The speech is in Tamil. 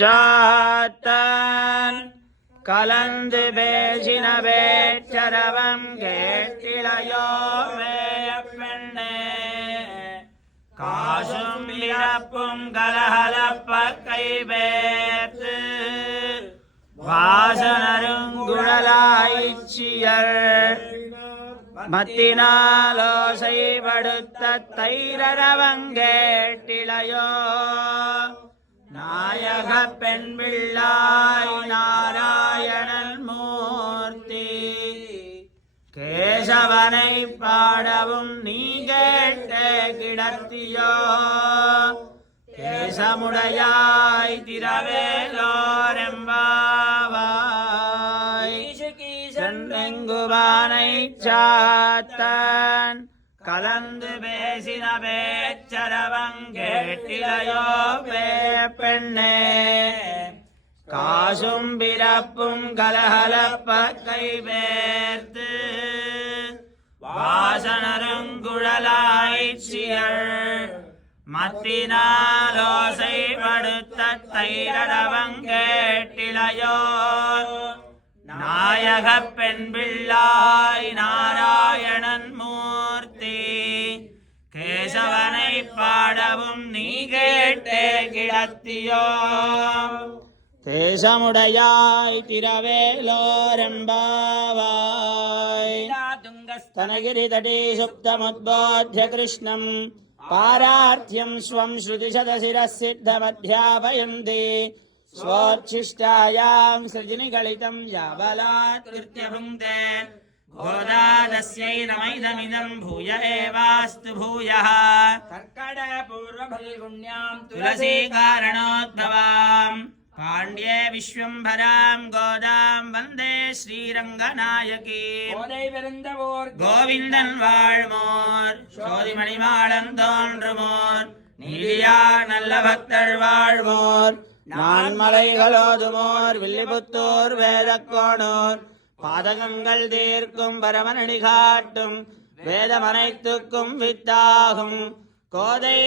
சாத்தன் கலந்து பேசின வேற்றரவம் கேட்டிளையோ பெண்ணே காசும் இறப்பும் கலகலப்ப கைவேத்து வாசனருங்குழலாய்ச்சியர் மத்தினாலோசைப்படுத்த தைரரவங்கேட்டிளையோ நாயக பெண் பிள்ளாய் நாராயணன் மூர்த்தி கேசவனை பாடவும் நீ கேட்ட கிடத்தியோ கேசமுடையாய் திரவேலோரெம்பாவாய் சென்றெங்குவானை சாத்தன் கலந்து பேசின பேச்சரவங்கேட்டிலையோ பெண்ணே காசும் பிறப்பும் கலகலப்ப கைவேர்த்து வாசனருங்குழலாய்ச்சியர் மத்தினாலோசைப்படுத்த தைரடவங்கேட்டிலையோ நாயக பெண் பிள்ளாய் நாராயணன் மூர்த்தி கேசவனை பாடவும் நீ கேட்டே கிடத்தியோ தேசமுடையாய் திரவேலோரெம்பாவாய் துங்கஸ்தனகிரிதடே சுப்தமுத்போத்ய கிருஷ்ணம் பாரார்த்தியம் ஸ்வம் ஸ்ருதிசதசிரசித்தமத்யாபயந்தி ஸ்வோச்சிஷ்டாயாம் சஜினிகலிதம் யாவலாத் கிருத்யபுங்க்தே கோதாதஸ்யை நமைதமிதம் பூய ஏவாஸ்து பூயः கர்க்கட பூர்வபல்குண்யாம் துளசி காரணோத்பவாம் பாண்ட்யே விஸ்வம்பராம் கோதாம் வந்தே ஸ்ரீரங்கநாயகி கோதை பிறந்தவோர் கோவிந்தன் வாழ்மோர் சோதிமணிமாடன் தோன்றுமோர் நீதியா நல்ல பக்தர் வாழ்மோர் நான்மலைகளோதுமோர் வில்லிபுத்தூர் வேதக்கோணூர் பாதகங்கள் தீர்க்கும் பரமனடி காட்டும் வேதமனைத்துக்கும் வித்தாகும் கோதை